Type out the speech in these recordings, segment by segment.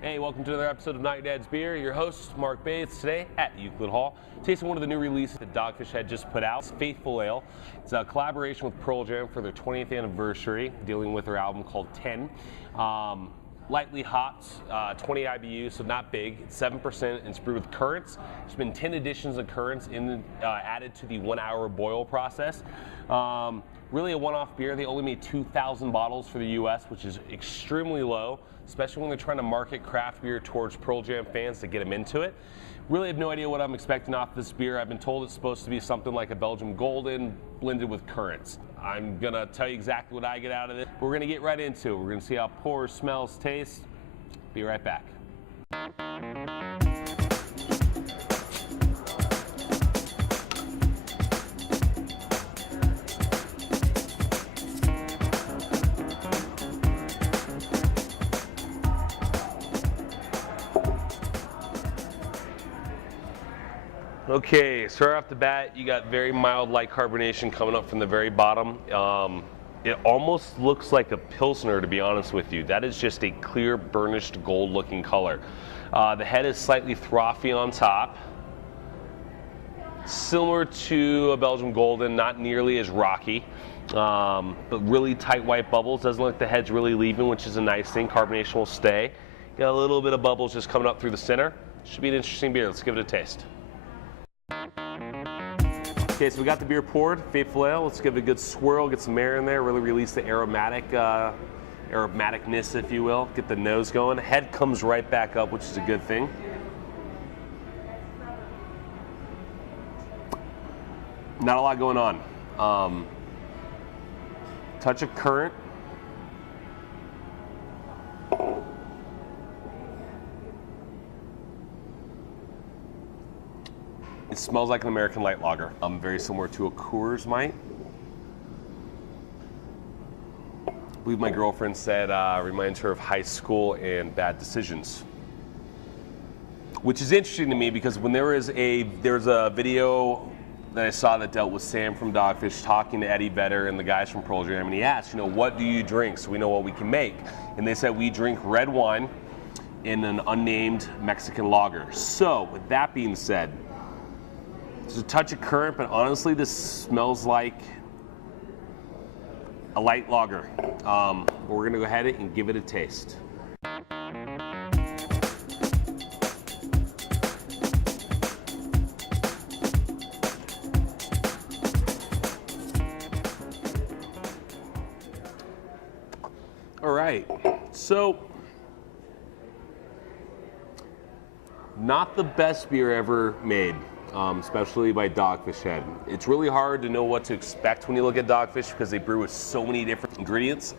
Hey, welcome to another episode of Night Dad's Beer. Your host, Marc Bates, today at Euclid Hall, tasting one of the new releases that Dogfish had just put out. It's Faithfull Ale. It's a collaboration with Pearl Jam for their 20th anniversary, dealing with their album called 10. Lightly hopped, 20 IBUs, so not big. It's 7%, and it's brewed with currants. There's been 10 additions of currants added to the 1-hour boil process. Really a one-off beer. They only made 2,000 bottles for the US, which is extremely low, especially when they're trying to market craft beer towards Pearl Jam fans to get them into it. Really have no idea what I'm expecting off this beer. I've been told it's supposed to be something like a Belgian Golden blended with currants. I'm gonna tell you exactly what I get out of it. We're gonna get right into it. We're gonna see how it pours, smells, tastes. Be right back. Okay, start off the bat, you got very mild light carbonation coming up from the very bottom. It almost looks like a Pilsner, to be honest with you. That is just a clear, burnished, gold-looking color. The head is slightly frothy on top. Similar to a Belgian Golden, not nearly as rocky, but really tight white bubbles. Doesn't look like the head's really leaving, which is a nice thing. Carbonation will stay. Got a little bit of bubbles just coming up through the center. Should be an interesting beer. Let's give it a taste. Okay, so we got the beer poured, Faithfull Ale. Let's give it a good swirl, get some air in there, really release the aromaticness, if you will. Get the nose going. Head comes right back up, which is a good thing. Not a lot going on. Touch of currant. It smells like an American light lager. Very similar to a Coors might. I believe my girlfriend said reminds her of high school and bad decisions. Which is interesting to me because when there's a video that I saw that dealt with Sam from Dogfish talking to Eddie Vedder and the guys from Pearl Jam, and he asked, what do you drink so we know what we can make? And they said we drink red wine in an unnamed Mexican lager. So with that being said, there's a touch of currant, but honestly, this smells like a light lager. We're gonna go ahead and give it a taste. All right, so not the best beer ever made. Especially by Dogfish Head. It's really hard to know what to expect when you look at Dogfish because they brew with so many different ingredients.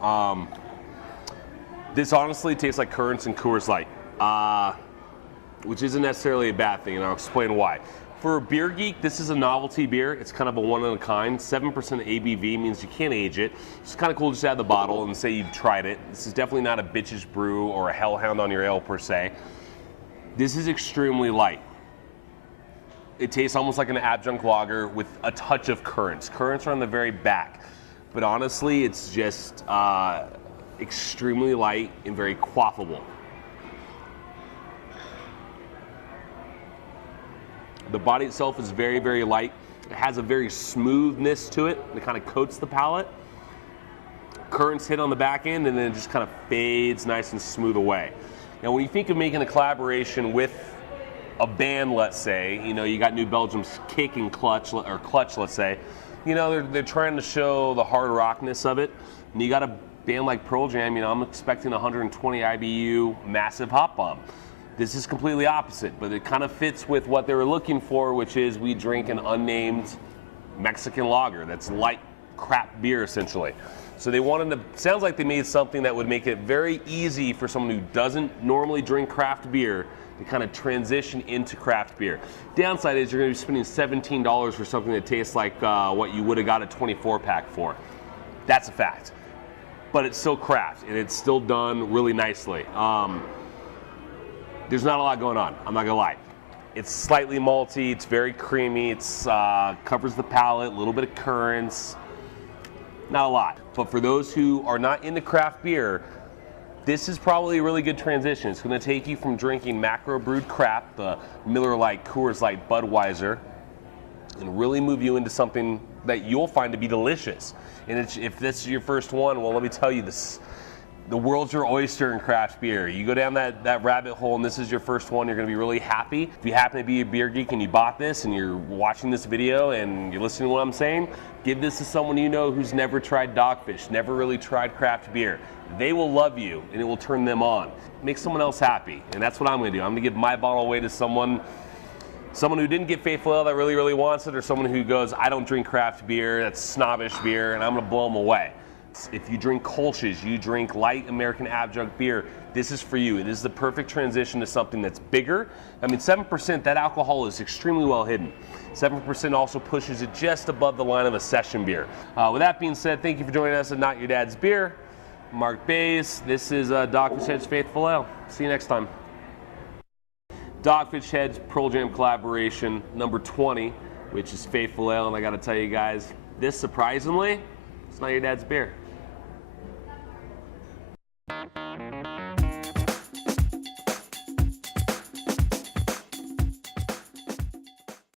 This honestly tastes like currants and Coors Light, which isn't necessarily a bad thing, and I'll explain why. For a beer geek, this is a novelty beer. It's kind of a one-of-a-kind. 7% ABV means you can't age it. It's kind of cool just to have the bottle and say you've tried it. This is definitely not a bitch's brew or a hellhound on your ale per se. This is extremely light. It tastes almost like an adjunct lager with a touch of currants. Currants are on the very back, but honestly, it's just extremely light and very quaffable. The body itself is very, very light. It has a very smoothness to it that kind of coats the palate. Currants hit on the back end, and then it just kind of fades nice and smooth away. Now, when you think of making a collaboration with a band, let's say, you got New Belgium's Kick and Clutch, let's say, they're trying to show the hard rockness of it, and you got a band like Pearl Jam, I'm expecting 120 IBU massive hop bomb. This is completely opposite, but it kind of fits with what they were looking for, which is we drink an unnamed Mexican lager that's light crap beer, essentially. So they wanted to, sounds like they made something that would make it very easy for someone who doesn't normally drink craft beer to kind of transition into craft beer. Downside is you're going to be spending $17 for something that tastes like what you would have got a 24-pack for. That's a fact. But it's still craft, and it's still done really nicely. There's not a lot going on, I'm not going to lie. It's slightly malty, it's very creamy, it's covers the palate, a little bit of currants, not a lot. But for those who are not into craft beer, this is probably a really good transition. It's going to take you from drinking macro brewed crap, the Miller Lite, Coors Light, Budweiser, and really move you into something that you'll find to be delicious. And if this is your first one, well, let me tell you this. The world's your oyster in craft beer. You go down that rabbit hole and this is your first one, you're gonna be really happy. If you happen to be a beer geek and you bought this and you're watching this video and you're listening to what I'm saying, give this to someone you know who's never tried Dogfish, never really tried craft beer. They will love you and it will turn them on. Make someone else happy, and that's what I'm gonna do. I'm gonna give my bottle away to someone who didn't get Faithfull Ale that really, really wants it, or someone who goes, I don't drink craft beer, that's snobbish beer, and I'm gonna blow them away. If you drink Kolsch's, you drink light American adjunct beer, this is for you. It is the perfect transition to something that's bigger. I mean, 7%, that alcohol is extremely well hidden. 7% also pushes it just above the line of a session beer. With that being said, thank you for joining us at Not Your Dad's Beer. Marc Bays, this is Dogfish Head's Faithfull Ale. See you next time. Dogfish Head's Pearl Jam collaboration, number 20, which is Faithfull Ale, and I gotta tell you guys, this surprisingly, it's not your dad's beer.